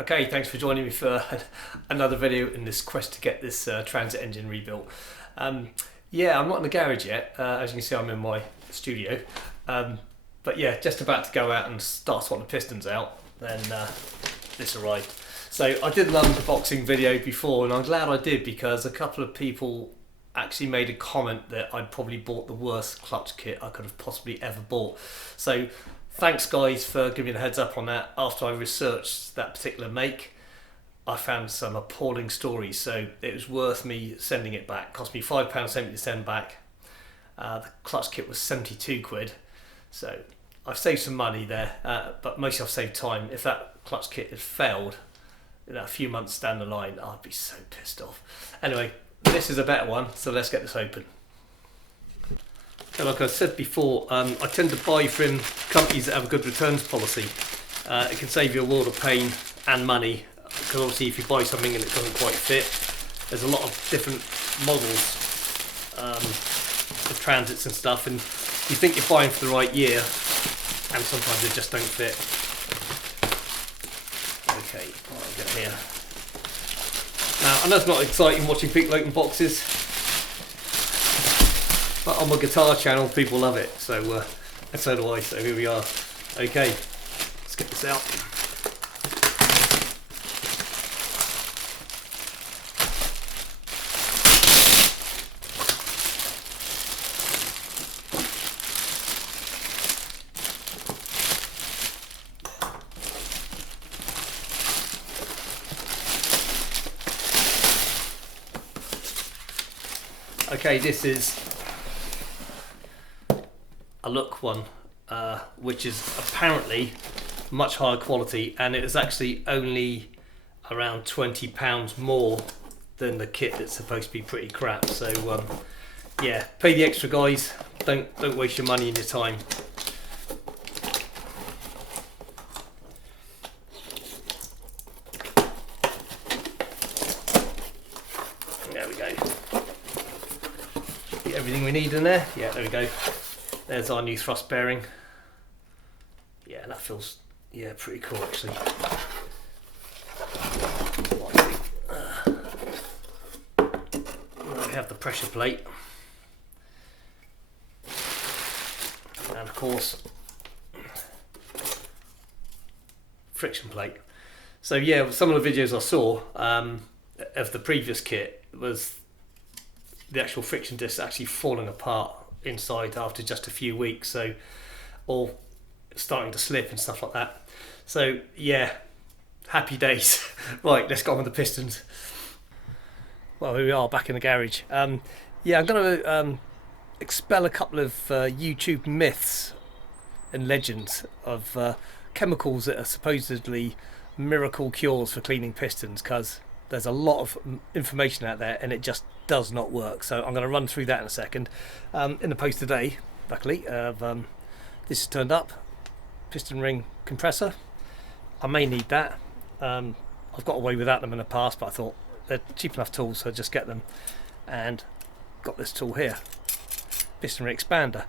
Okay, thanks for joining me for another video in this quest to get this transit engine rebuilt. Yeah, I'm not in the garage yet. As you can see, I'm in my studio. But yeah, just about to go out and start swapping the pistons out. Then this arrived. So I did an unboxing video before, and I'm glad I did because a couple of people actually made a comment that I'd probably bought the worst clutch kit I could have possibly ever bought. So thanks guys for giving me the heads up on that. After I researched that particular make, I found some appalling stories, so it was worth me sending it back. It cost me £5.70 to send back. The clutch kit was 72 quid, so I've saved some money there, but mostly I've saved time. If that clutch kit had failed a few months down the line, I'd be so pissed off. Anyway, this is a better one, so let's get this open. So like I said before, I tend to buy from companies that have a good returns policy. It can save you a world of pain and money, because obviously if you buy something and it doesn't quite fit, there's a lot of different models of transits and stuff, and you think you're buying for the right year, and sometimes they just don't fit. Okay, I'll get here. Now, I know it's not exciting watching people open boxes, but on my guitar channel people love it, so and so do I, so here we are. Okay, let's get this out. Okay, this is a look one, which is apparently much higher quality, and it is actually only around £20 more than the kit that's supposed to be pretty crap. So yeah, pay the extra guys. Don't waste your money and your time. There we go. Everything we need in there. Yeah, there we go. There's our new thrust bearing. Yeah, that feels pretty cool actually. We have the pressure plate, and of course friction plate. So yeah, some of the videos I saw of the previous kit was the actual friction disc actually falling apart inside after just a few weeks, so all starting to slip and stuff like that. So yeah, happy days. Right, let's go on with the pistons. Well, here we are back in the garage. Yeah, I'm going to expel a couple of YouTube myths and legends of chemicals that are supposedly miracle cures for cleaning pistons, because there's a lot of information out there and it just does not work. So I'm going to run through that in a second. In the post today, luckily, this has turned up. Piston ring compressor. I may need that. I've got away without them in the past, but I thought they're cheap enough tools, so just get them. And got this tool here, piston ring expander.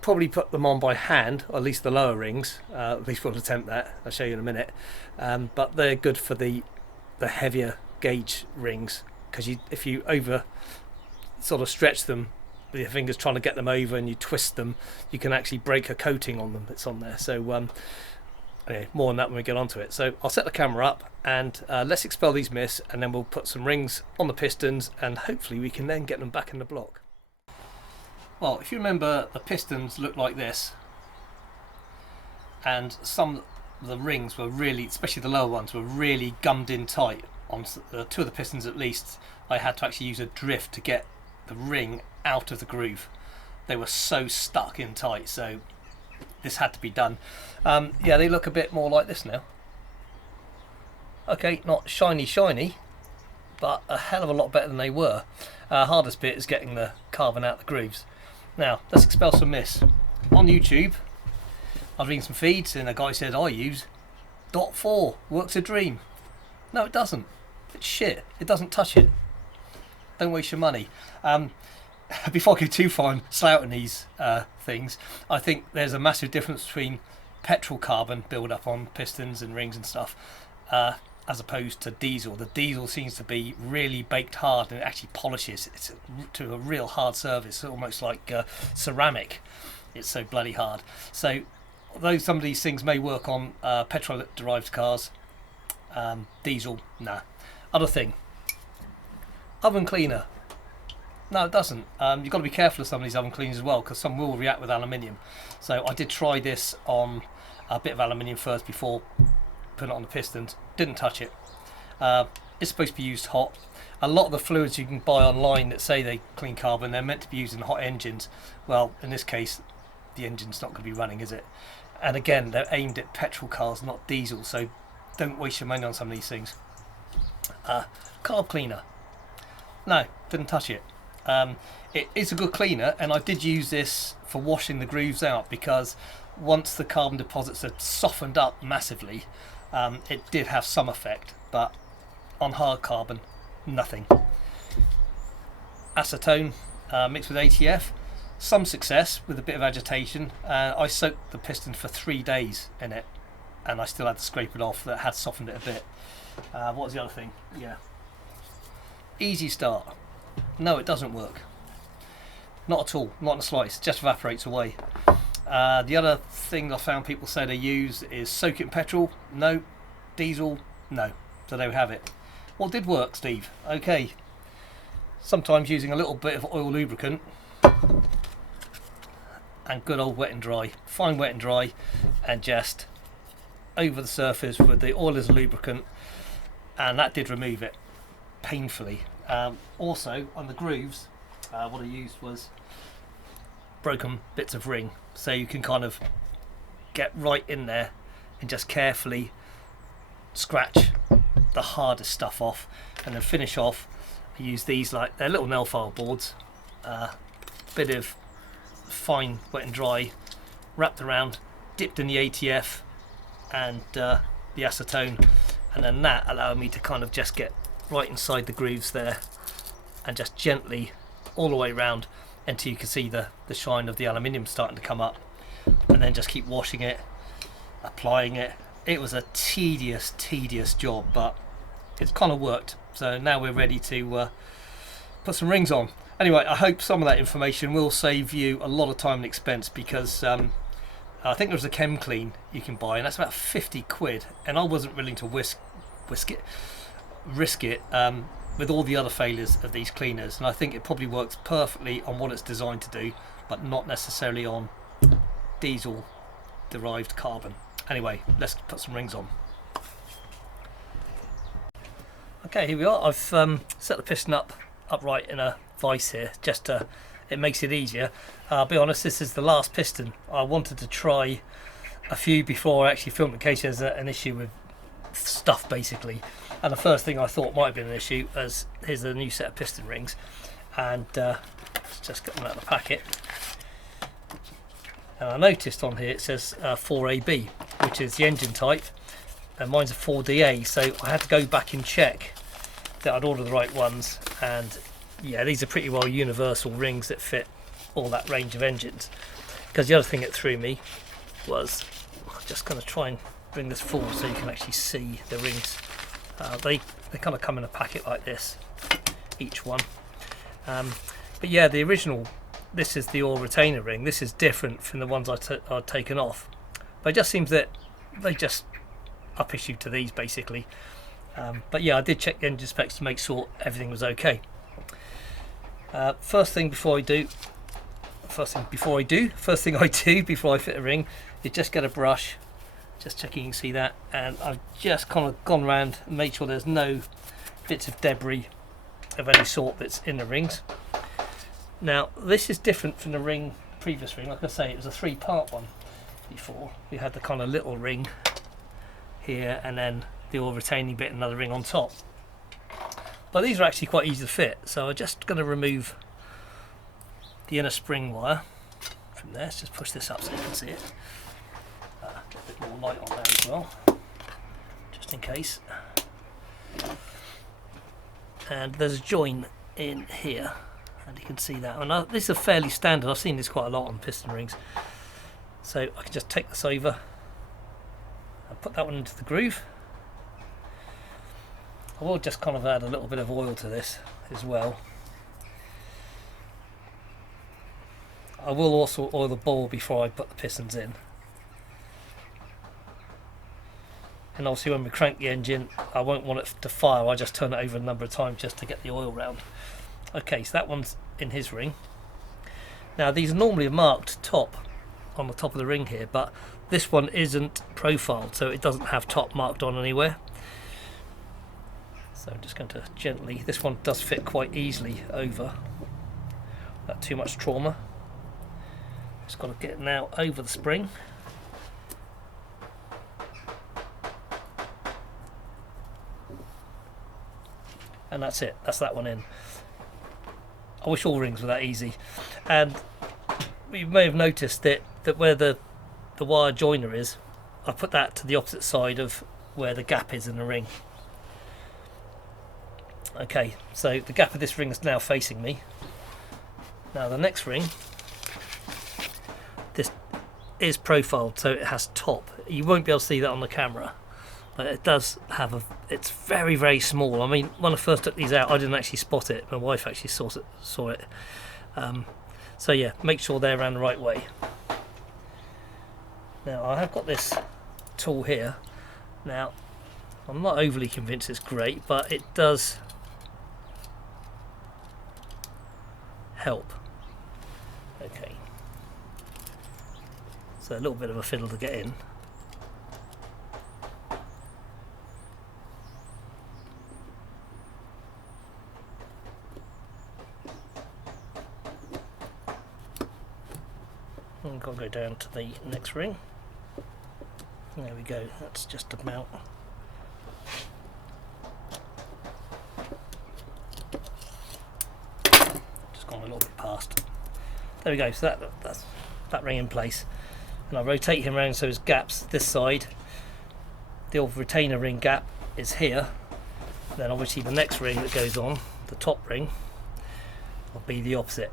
Probably put them on by hand, or at least the lower rings. At least we'll attempt that. I'll show you in a minute. But they're good for the heavier gauge rings, because if you over sort of stretch them with your fingers trying to get them over and you twist them, you can actually break a coating on them that's on there. So anyway, more on that when we get onto it. So I'll set the camera up and let's expel these myths, and then we'll put some rings on the pistons, and hopefully we can then get them back in the block. Well, if you remember, the pistons look like this, and some of the rings were really, especially the lower ones, were really gummed in tight. On two of the pistons at least, I had to actually use a drift to get the ring out of the groove. They were so stuck in tight, so this had to be done. Yeah, they look a bit more like this now. Okay, not shiny, but a hell of a lot better than they were. Hardest bit is getting the carbon out the grooves. Now, let's expel some myths. On YouTube, I was reading some feeds, and a guy said I use .4, works a dream. No, it doesn't. It's shit. It doesn't touch it. Don't waste your money. Before I go too far and slouting these things, I think there's a massive difference between petrol carbon build up on pistons and rings and stuff, as opposed to diesel. The diesel seems to be really baked hard, and it actually polishes. It's to a real hard surface, almost like ceramic. It's so bloody hard. So although some of these things may work on petrol derived cars, diesel, nah. Other thing, oven cleaner. No, it doesn't. You've got to be careful of some of these oven cleaners as well, because some will react with aluminium. So I did try this on a bit of aluminium first before putting it on the pistons. Didn't touch it. It's supposed to be used hot. A lot of the fluids you can buy online that say they clean carbon, they're meant to be used in hot engines. Well, in this case, the engine's not going to be running, is it? And again, they're aimed at petrol cars, not diesel, so don't waste your money on some of these things. Carb cleaner. No, didn't touch it. It is a good cleaner, and I did use this for washing the grooves out, because once the carbon deposits had softened up massively, it did have some effect, but on hard carbon, nothing. Acetone mixed with ATF, some success with a bit of agitation. I soaked the piston for 3 days in it, and I still had to scrape it off. That had softened it a bit. What was the other thing? Yeah. Easy start. No, it doesn't work. Not at all. Not in the slightest. It just evaporates away. The other thing I found people say they use is soak it in petrol. No. Diesel. No. So there we have it. What did work, Steve? Okay. Sometimes using a little bit of oil lubricant and good old wet and dry. Fine wet and dry, and just over the surface with the oil as a lubricant, and that did remove it painfully. Also on the grooves, what I used was broken bits of ring, so you can kind of get right in there and just carefully scratch the hardest stuff off, and then finish off. I use these, like they're little nail file boards, bit of fine wet and dry wrapped around, dipped in the ATF and the acetone, and then that allowed me to kind of just get right inside the grooves there and just gently all the way around until you can see the shine of the aluminium starting to come up, and then just keep washing it, applying it. It was a tedious job, but it's kind of worked. So now we're ready to put some rings on. Anyway, I hope some of that information will save you a lot of time and expense, because I think there's a chem clean you can buy, and that's about 50 quid, and I wasn't willing to risk it with all the other failures of these cleaners, and I think it probably works perfectly on what it's designed to do, but not necessarily on diesel derived carbon. Anyway, let's put some rings on. Okay, here we are. I've set the piston upright in a vise here, just to, it makes it easier. I'll be honest, this is the last piston. I wanted to try a few before I actually filmed, in case there's an issue with stuff basically. And the first thing I thought might have been an issue was, here's the new set of piston rings, and let's just get them out of the packet. And I noticed on here it says 4AB, which is the engine type, and mine's a 4DA, so I had to go back and check that I'd ordered the right ones. And yeah, these are pretty well universal rings that fit all that range of engines. Because the other thing that threw me was, I'm just going to try and bring this forward so you can actually see the rings. They kind of come in a packet like this, each one. But yeah, the original, this is the oil retainer ring. This is different from the ones I'd taken off. But it just seems that they just up issued to these basically. But yeah, I did check the engine specs to make sure everything was okay. First thing I do before I fit a ring is just get a brush, just checking you can see that, and I've just kind of gone around and made sure there's no bits of debris of any sort that's in the rings. Now this is different from the previous ring. Like I say, it was a 3-part one before. We had the kind of little ring here, and then the oil retaining bit, another ring on top. But these are actually quite easy to fit, so I'm just going to remove the inner spring wire from there. Let's just push this up so you can see it. Get a bit more light on there as well, just in case. And there's a join in here, and you can see that. And this is fairly standard. I've seen this quite a lot on piston rings. So I can just take this over, put that one into the groove. I will just kind of add a little bit of oil to this as well. I will also oil the ball before I put the pistons in. And obviously when we crank the engine, I won't want it to fire, I just turn it over a number of times just to get the oil round. Okay, so that one's in his ring. Now these are normally marked top on the top of the ring here, but this one isn't profiled, so it doesn't have top marked on anywhere. So I'm just going to gently, this one does fit quite easily over, not too much trauma. Just got to get it now over the spring. And that's it, that's that one in. I wish all rings were that easy. And you may have noticed that where the wire joiner is, I put that to the opposite side of where the gap is in the ring. Okay, so the gap of this ring is now facing me. Now the next ring, this is profiled, so it has top. You won't be able to see that on the camera, but it does have a, it's very, very small. I mean, when I first took these out, I didn't actually spot it. My wife actually saw it. So yeah, make sure they're around the right way. Now I have got this tool here. Now I'm not overly convinced it's great, but it does help. Okay, so a little bit of a fiddle to get in. I've got to go down to the next ring. There we go, that's just about. Just gone a little bit past. There we go, so that's that ring in place. And I'll rotate him around so his gap's this side. The old retainer ring gap is here. Then obviously the next ring that goes on, the top ring, will be the opposite.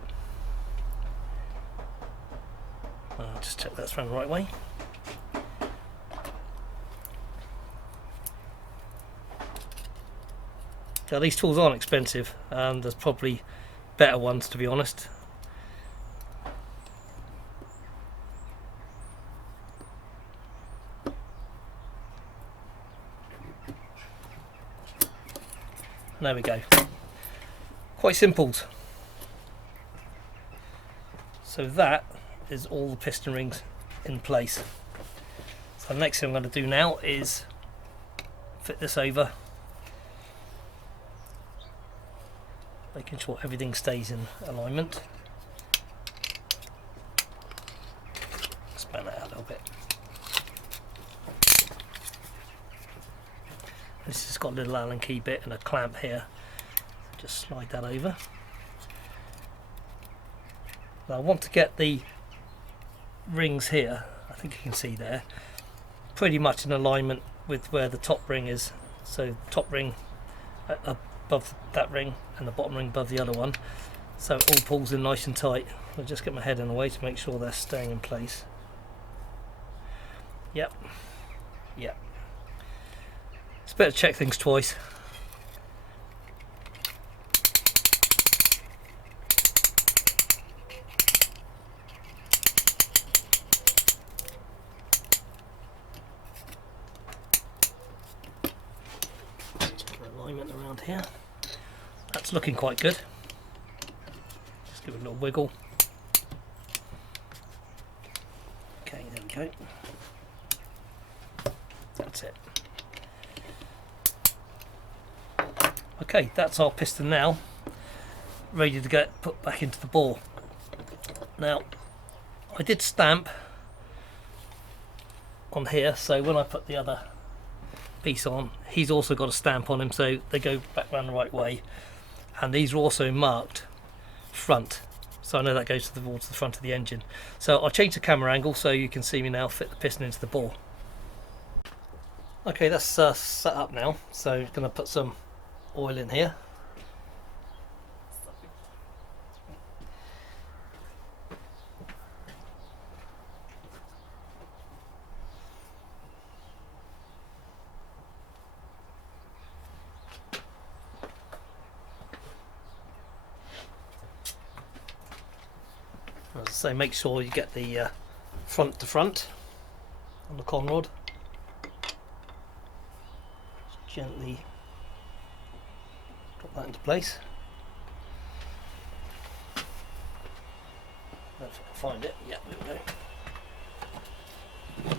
I'll just check that's run the right way. Now these tools aren't expensive, and there's probably better ones, to be honest. There we go. Quite simple. So that is all the piston rings in place. So the next thing I'm going to do now is fit this over, making sure everything stays in alignment. Span that out a little bit. This has got a little Allen key bit and a clamp here. Just slide that over. Now I want to get the rings here, I think you can see there, pretty much in alignment with where the top ring is. So top ring above that ring and the bottom ring above the other one. So it all pulls in nice and tight. I'll just get my head in the way to make sure they're staying in place. Yep. Yep. It's better to check things twice. Alignment around here. That's looking quite good. Just give it a little wiggle. Okay, there we go. That's it. Okay, that's our piston now, ready to get put back into the bore. Now, I did stamp on here, so when I put the other piece on, he's also got a stamp on him, so they go back round the right way. And these are also marked front, so I know that goes towards the front of the engine. So I'll change the camera angle so you can see me now fit the piston into the bore. Okay, that's set up now, so I'm going to put some oil in here. So make sure you get the front to front on the con rod. Just gently drop that into place. If I can find it. Yeah, there we go.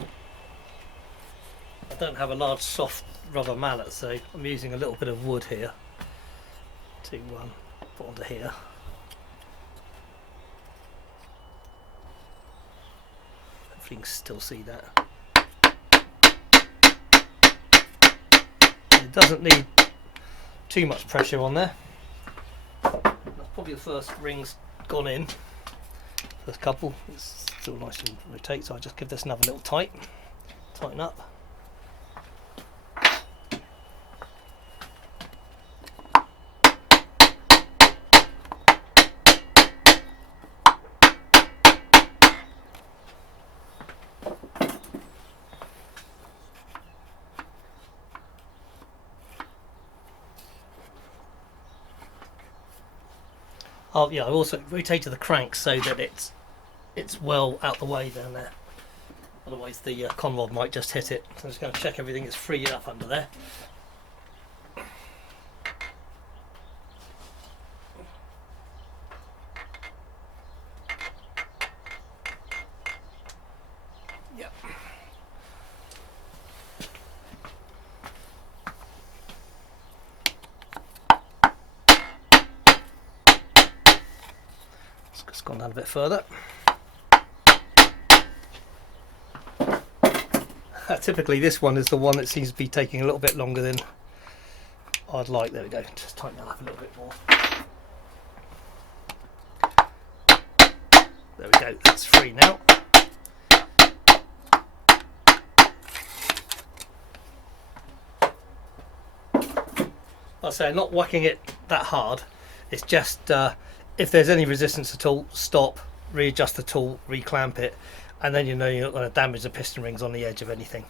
I don't have a large soft rubber mallet, so I'm using a little bit of wood here to put onto here. Hopefully you can still see that. It doesn't need too much pressure on there. That's probably the first rings gone in. First couple. It's still nice to rotate, so I just give this another little tighten up. Oh yeah, I also rotated the crank so that it's well out the way down there. Otherwise the con rod might just hit it. So I'm just going to check everything is free up under there. Yep. It's gone down a bit further. Typically this one is the one that seems to be taking a little bit longer than I'd like. There we go. Just tighten that up a little bit more. There we go. That's free now. Like I say, I'm not whacking it that hard. It's just if there's any resistance at all, stop, readjust the tool, reclamp it, and then you know you're not going to damage the piston rings on the edge of anything.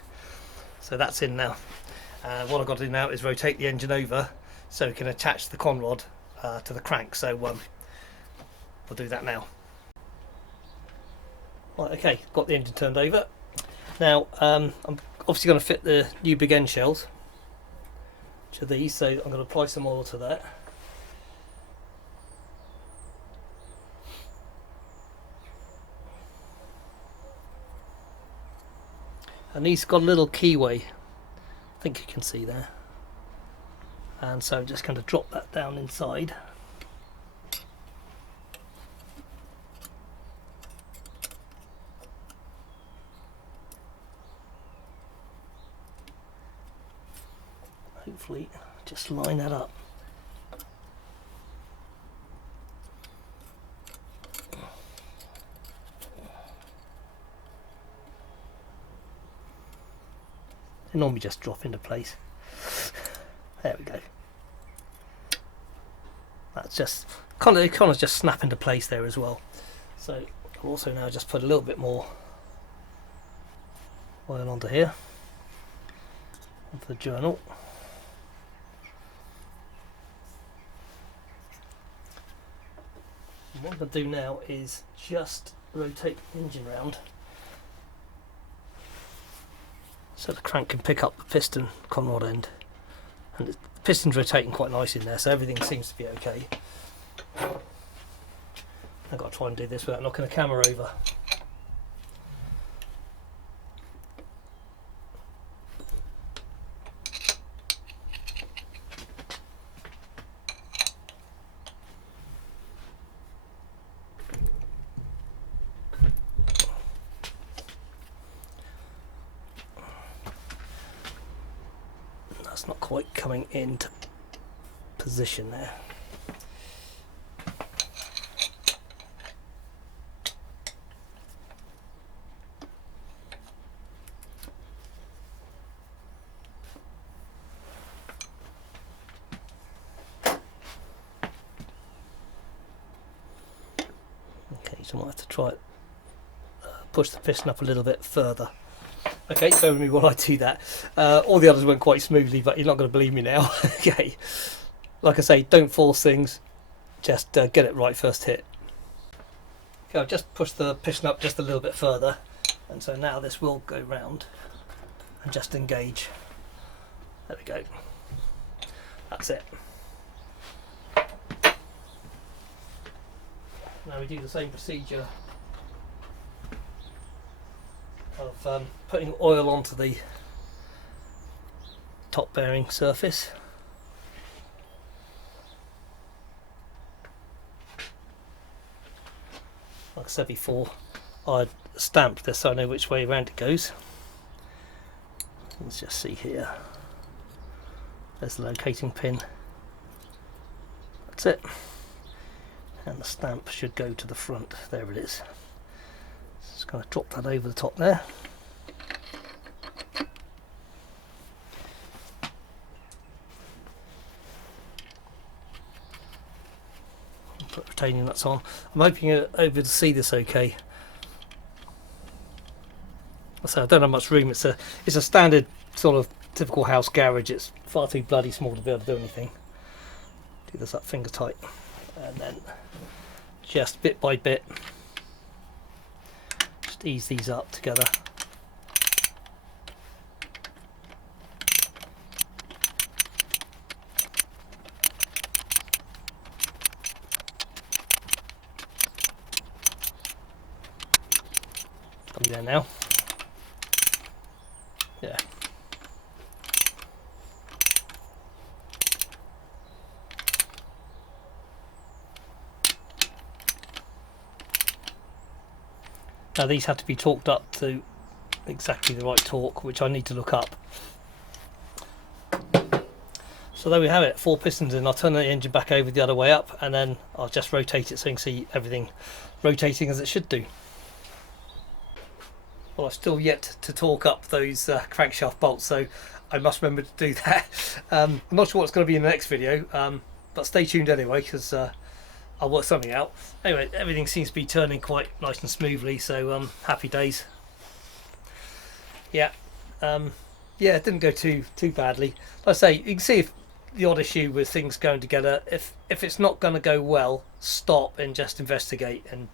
So that's in now. What I've got to do now is rotate the engine over so we can attach the con rod to the crank. So we'll do that now. Right, okay, got the engine turned over. Now I'm obviously going to fit the new big end shells to these, so I'm going to apply some oil to that. And these got a little keyway, I think you can see there, and so I'm just going to drop that down inside. Hopefully just line that up. They normally just drop into place. There we go. That's just kind of just snap into place there as well. So I'll also now just put a little bit more oil onto here, onto the journal. And what I'm going to do now is just rotate the engine round so the crank can pick up the piston con rod end, and the piston's rotating quite nice in there, so everything seems to be okay. I've got to try and do this without knocking the camera over. Not quite coming into position there. Okay, so I might have to try it, push the piston up a little bit further. Okay, bear with me while I do that. All the others went quite smoothly, but you're not going to believe me now. Okay, like I say, don't force things, just get it right first hit. Okay, I've just pushed the piston up just a little bit further, and so now this will go round and just engage. There we go. That's it. Now we do the same procedure of putting oil onto the top bearing surface. Like I said before, I'd stamp this so I know which way around it goes. Let's just see here. There's the locating pin. That's it. And the stamp should go to the front. There it is. Just going to drop that over the top there. Put retaining nuts on. I'm hoping you're able to see this okay. So I don't have much room. It's a standard sort of typical house garage. It's far too bloody small to be able to do anything. Do this up finger tight, and then just bit by bit, just ease these up together. Coming there now. Yeah. Now these have to be torqued up to exactly the right torque, which I need to look up. So there we have it, 4 pistons in. I'll turn the engine back over the other way up, and then I'll just rotate it so you can see everything rotating as it should do. Well, I've still yet to torque up those crankshaft bolts, so I must remember to do that. I'm not sure what's going to be in the next video, but stay tuned anyway, because I'll work something out. Anyway, everything seems to be turning quite nice and smoothly, so happy days. Yeah, yeah, it didn't go too badly. Like I say, you can see if the odd issue with things going together. If it's not going to go well, stop and just investigate, and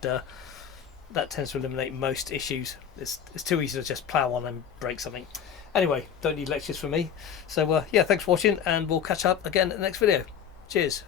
that tends to eliminate most issues. It's too easy to just plough on and break something. Anyway, don't need lectures from me. So yeah, thanks for watching, and we'll catch up again in the next video. Cheers.